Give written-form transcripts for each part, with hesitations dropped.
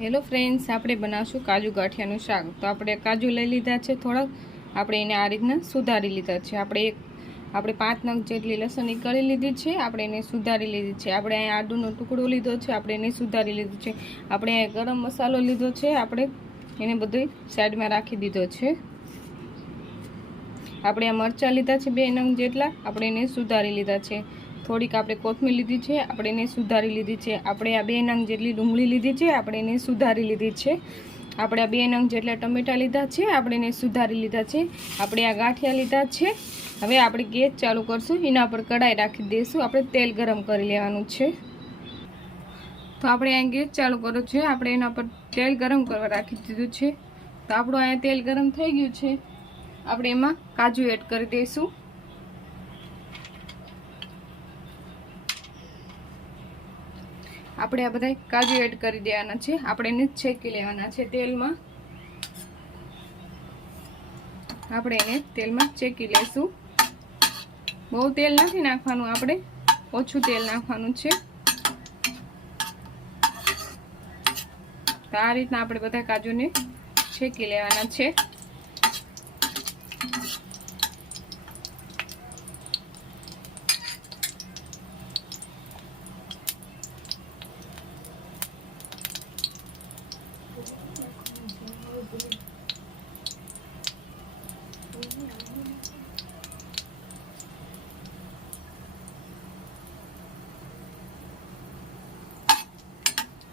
Hello friends, આપણે બનાવશું કાજુ ગાંઠિયાનું શાક। તો આપણે કાજુ લઈ લીધા છે થોડાક, આપણે એને આ રીતના સુધારી લીધા છે। આપણે 5 નંગ જેટલી લસણની કળી લીધી છે, આપણે એને સુધારી લીધી છે। આપણે અહીં આદુનો ટુકડો લીધો છે, આપણે એને સુધારી લીધું છે। આપણે અહીં ગરમ મસાલો લીધો છે, આપણે એને બધું સાઈડમાં રાખી દીધો છે। આપણે આ મરચાં લીધા છે 2 નંગ જેટલા, આપણે એને સુધારી લીધા છે। થોડીક આપણે કોથમીર લીધી છે, આપણે એને સુધારી લીધી છે। આપણે આ 2 નંગ જેટલી ડુંગળી લીધી છે, આપણે એને સુધારી લીધી છે। આપણે આ 2 નંગ જેટલા ટમેટા લીધા છે, આપણે એને સુધારી લીધા છે। આપણે આ ગાંઠિયા લીધા છે। હવે આપણે ગેસ ચાલુ કરશું, એના પર કઢાઈ રાખી દઈશું। આપણે તેલ ગરમ કરી લેવાનું છે। તો આપણે અહીં ગેસ ચાલુ કર્યો છે, આપણે એના પર તેલ ગરમ કરવા રાખી દીધું છે। તો આપણું અહીંયા તેલ ગરમ થઈ ગયું છે, આપણે એમાં કાજુ એડ કરી દઈશું। આપણે આ બધા કાજુ એડ કરી દેવાના છે, આપણે એને છેકી લેવાના છે તેલમાં। આપણે એને તેલમાં છેકી લેશું। બહુ તેલ નથી નાખવાનું, આપણે ઓછું તેલ નાખવાનું છે। તો આ રીતના આપણે બધા કાજુને છેકી લેવાના છે।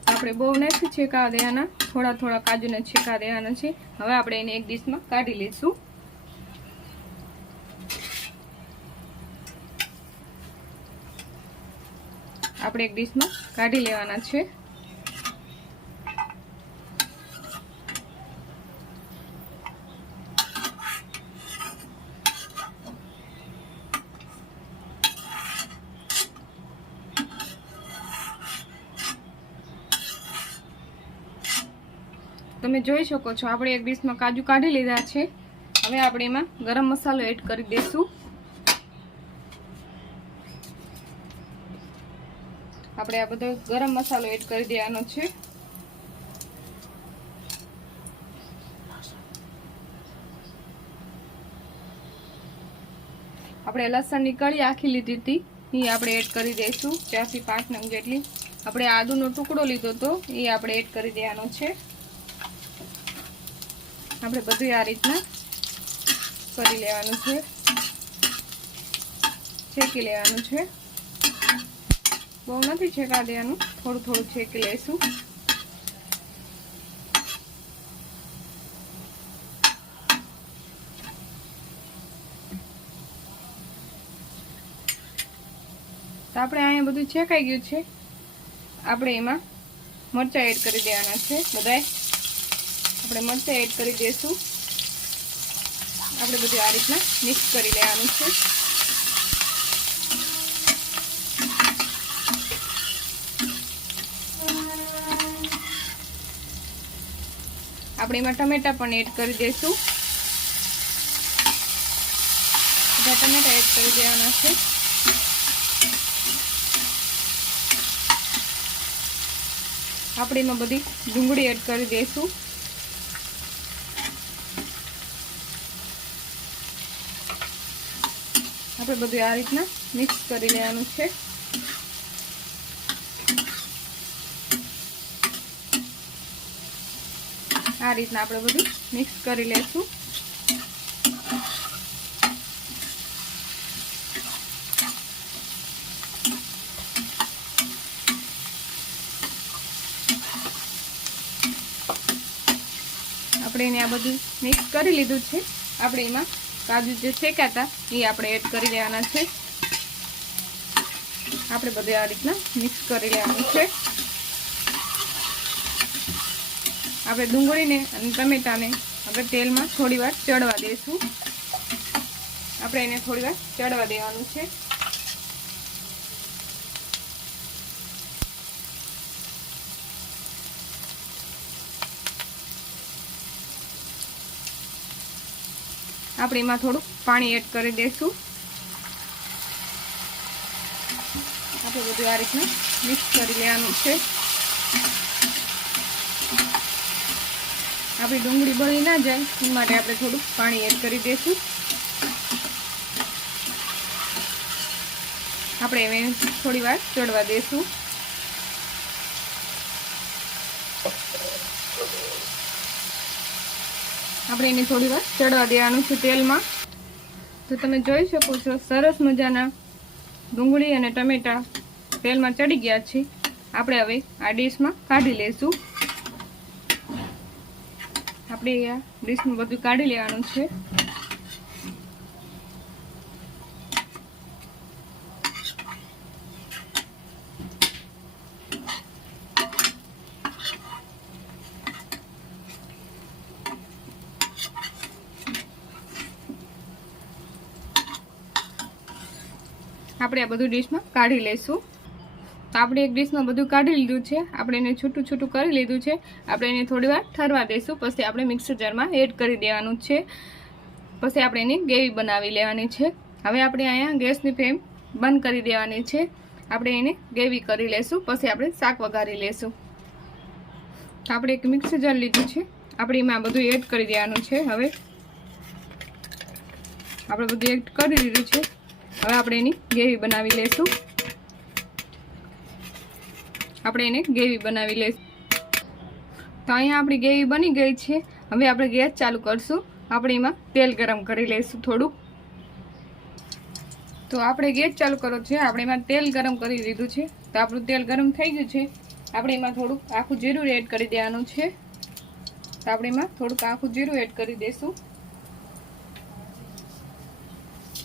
આપણે બહુ નથી છેકાવા દેવાના, થોડા થોડા કાજુને છેકા દેવાના છે। હવે આપણે એને એક ડીશમાં કાઢી લઈશું। આપણે એક ડીશમાં કાઢી લેવાના છે। તમે જોઈ શકો છો, આપણે એક ડીશમાં કાજુ કાઢી લીધા છે। હવે આપણે એમાં ગરમ મસાલો એડ કરી દઈશું। આપણે આ બધો ગરમ મસાલો એડ કરી દેવાનો છે। આપણે લસણની કળી આખી લીધી હતી, એ આપણે એડ કરી દઈશું 4 થી 5 નંગ જેટલી। આપણે આદુનો ટુકડો લીધો હતો, એ આપણે એડ કરી દેવાનો છે। આપણે બધું આ રીતના કરી લેવાનું છે, છેકી લેવાનું છે। બહુ નથી છેકા દેવાનું, થોડું થોડું છેકી લઈશું। તો આપણે અહીંયા બધું છેકાઈ ગયું છે, આપણે એમાં મરચાં એડ કરી દેવાના છે બધાય। આપણે મરચાં એડ કરી દઈશું। આપણે બધું આ રીતના મિક્સ કરી લેવાનું છે। આપણે એમાં ટમેટા પણ એડ કરી દઈશું। બધા ટમેટા એડ કરી દેવાના છે। આપણે એમાં બધી ડુંગળી એડ કરી દઈશું। આપણે બધું આ રીતના મિક્સ કરી લેવાનું છે। આ રીતના આપણે બધું મિક્સ કરી લેશું। આપણે એને આ બધું મિક્સ કરી લીધું છે। આપણે એમાં કાજુ જે શેક્યા હતા એ આપણે એડ કરી દેવાના છે। આપણે બધું આ રીતના મિક્સ કરી લેવાનું છે। આપણે ડુંગળીને અને ટમેટાને આપણે તેલમાં થોડી વાર ચડવા દઈશું। આપણે એને થોડી વાર ચડવા દેવાનું છે। આપણે એમાં થોડું પાણી એડ કરી દઈશું। આપણે બધું આ રીતના મિક્સ કરી લેવાનું છે। આપણી ડુંગળી બળી ના જાય એ માટે આપણે થોડું પાણી એડ કરી દઈશું। આપણે એને થોડી વાર ચડવા દઈશું। આપણે એને થોડી વાર ચડવા દેવાનું છે તેલમાં। તો તમે જોઈ શકો છો સરસ મજાના ડુંગળી અને ટમેટા તેલમાં ચડી ગયા છે। આપણે હવે આ ડીશમાં કાઢી લઈશું। આપણે આ ડીશમાં બધું કાઢી લેવાનું છે। આપણે આ બધું ડીશમાં કાઢી લઈશું। તો આપણે એક ડીશમાં બધું કાઢી લીધું છે। આપણે એને છૂટું છૂટું કરી લીધું છે। આપણે એને થોડી વાર ઠરવા દઈશું। પછી આપણે મિક્સર જારમાં એડ કરી દેવાનું છે। પછી આપણે એની ગ્રેવી બનાવી લેવાની છે। હવે આપણે અહીંયા ગેસની ફ્લેમ બંધ કરી દેવાની છે। આપણે એને ગ્રેવી કરી લઈશું। પછી આપણે શાક વઘારી લઈશું। તો આપણે એક મિક્સર જાર લીધું છે। આપણે એમાં બધું એડ કરી દેવાનું છે। હવે આપણે બધું એડ કરી દીધું છે। હવે આપણે એની ગ્રેવી બનાવી લઈશું। આપણે એને ગ્રેવી બનાવી લઈશું। તો અહીંયા આપણી ગ્રેવી બની ગઈ છે। હવે આપણે ગેસ ચાલુ કરશું। આપણે એમાં તેલ ગરમ કરી લઈશું થોડુંક। તો આપણે ગેસ ચાલુ કરો છે। આપણે એમાં તેલ ગરમ કરી દીધું છે। તો આપણું તેલ ગરમ થઈ ગયું છે। આપણે એમાં થોડુંક આખું જીરું એડ કરી દેવાનું છે। તો આપણે એમાં થોડુંક આખું જીરું એડ કરી દઈશું।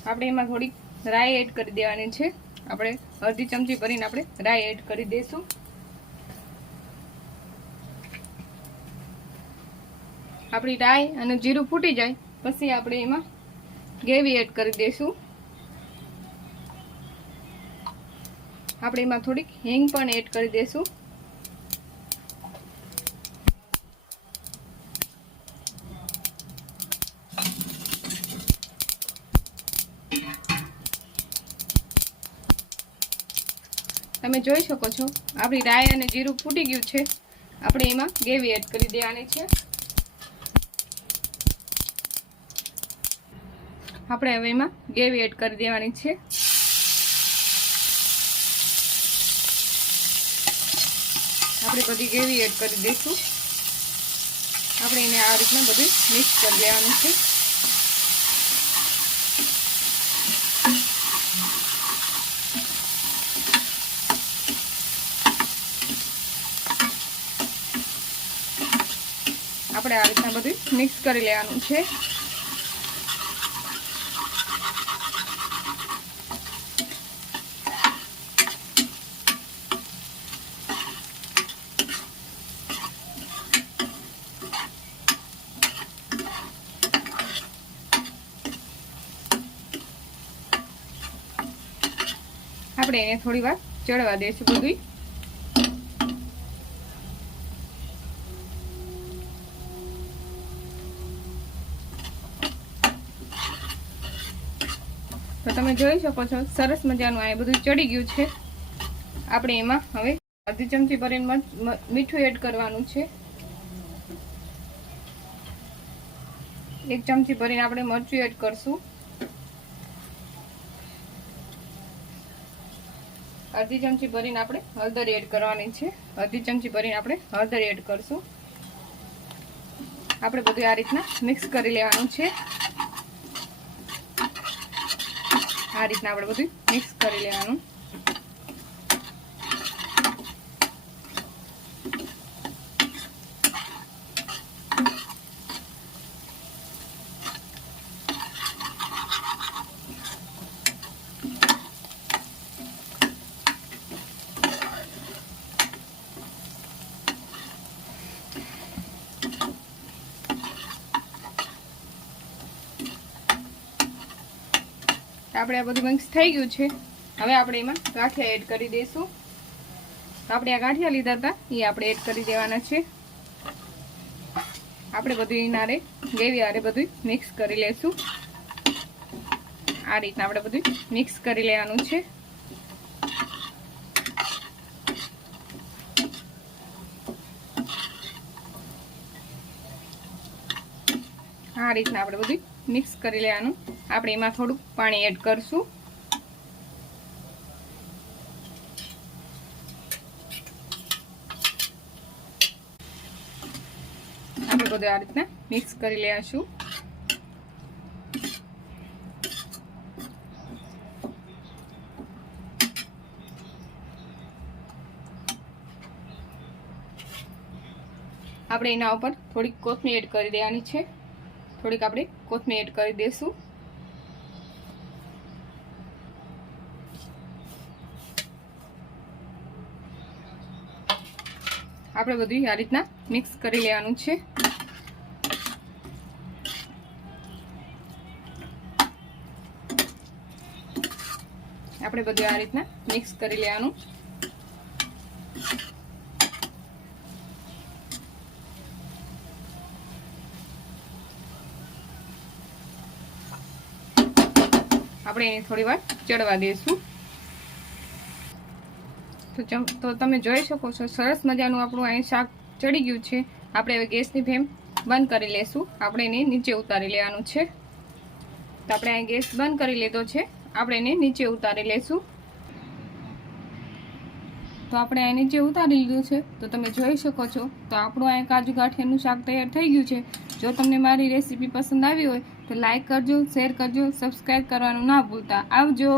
આપણે એમાં થોડીક રાઈ એડ કરી દેવાની છે। આપણે અડધી ચમચી ભરીને આપણે રાઈ એડ કરી દઈશું। આપણી રાઈ અને જીરું ફૂટી જાય પછી આપણે એમાં ગ્રેવી એડ કરી દઈશું। આપણે એમાં થોડીક હિંગ પણ એડ કરી દઈશું। તમે જોઈ શકો છો આપણી રાઈ અને જીરું ફૂટી ગયું છે। આપણે એમાં ગ્રેવી એડ કરી દેવાની છે। આપણે હવે એમાં ગ્રેવી એડ કરી દેવાની છે। આપણે બધી ગ્રેવી એડ કરી દઈશું। આપણે એને આ રીતના બધું મિક્સ કરી દેવાનું છે। આપણે આ રીતના બધું મિક્સ કરી લેવાનું છે। આપણે એને થોડી વાર ચડવા દઈશું બધું। તો તમે જોઈ શકો છો સરસ મજાનું આ બધું ચડી ગયું છે। આપણે એમાં હવે અડધી ચમચી ભરીને મીઠું એડ કરવાનું છે। 1 ચમચી ભરીને આપણે મરચું એડ કરશું। અડધી ચમચી ભરીને આપણે હળદર એડ કરવાની છે। અડધી ચમચી ભરીને આપણે હળદર એડ કરશું। આપણે બધું આ રીતના મિક્સ કરી લેવાનું છે। આ રીતના આપણે બધું મિક્સ કરી લેવાનું। આપણે આ બધું મિક્સ થઈ ગયું છે। હવે આપણે એમાં ગાંઠિયા એડ કરી દઈશું। તો આપણે આ ગાંઠિયા લીધા હતા એ આપણે એડ કરી દેવાના છે। આપણે બધું નારે ગ્રેવી આરે બધું મિક્સ કરી લેશું। આ રીતના આપણે બધું મિક્સ કરી લેવાનું છે। આ રીતના આપણે બધું મિક્સ કરી લેવાનું. આપણે એમાં થોડુંક પાણી એડ કરશું. આપણે બધું આ રીતના મિક્સ કરી લેશું. આપણે એના ઉપર થોડીક કોથમીર એડ કરી દેવાની છે. થોડીક આપણે કોથમીર એડ કરી દઈશું. આપણે બધું આ રીતના મિક્સ કરી લેવાનું છે. આપણે બધું આ રીતના મિક્સ કરી લેવાનું. આપણે એને થોડી વાર ચડવા દઈશું. તો તમે જોઈ શકો છો સરસ મજાનું આપણું અહીં શાક ચડી ગયું છે. આપણે હવે ગેસની ફ્લેમ બંધ કરી લેશું. આપણે એને નીચે ઉતારી લેવાનું છે. તો આપણે અહીં ગેસ બંધ કરી લીધો છે. આપણે એને નીચે ઉતારી લેશું. તો આપણે અહીં નીચે ઉતારી લીધું છે. તો તમે જોઈ શકો છો તો આપણું અહીં કાજુ ગાંઠિયાનું શાક તૈયાર થઈ ગયું છે. જો તમને મારી રેસીપી પસંદ આવી હોય તો લાઈક કરજો, શેર કરજો, સબસ્ક્રાઈબ કરવાનું ના ભૂલતા. આવજો.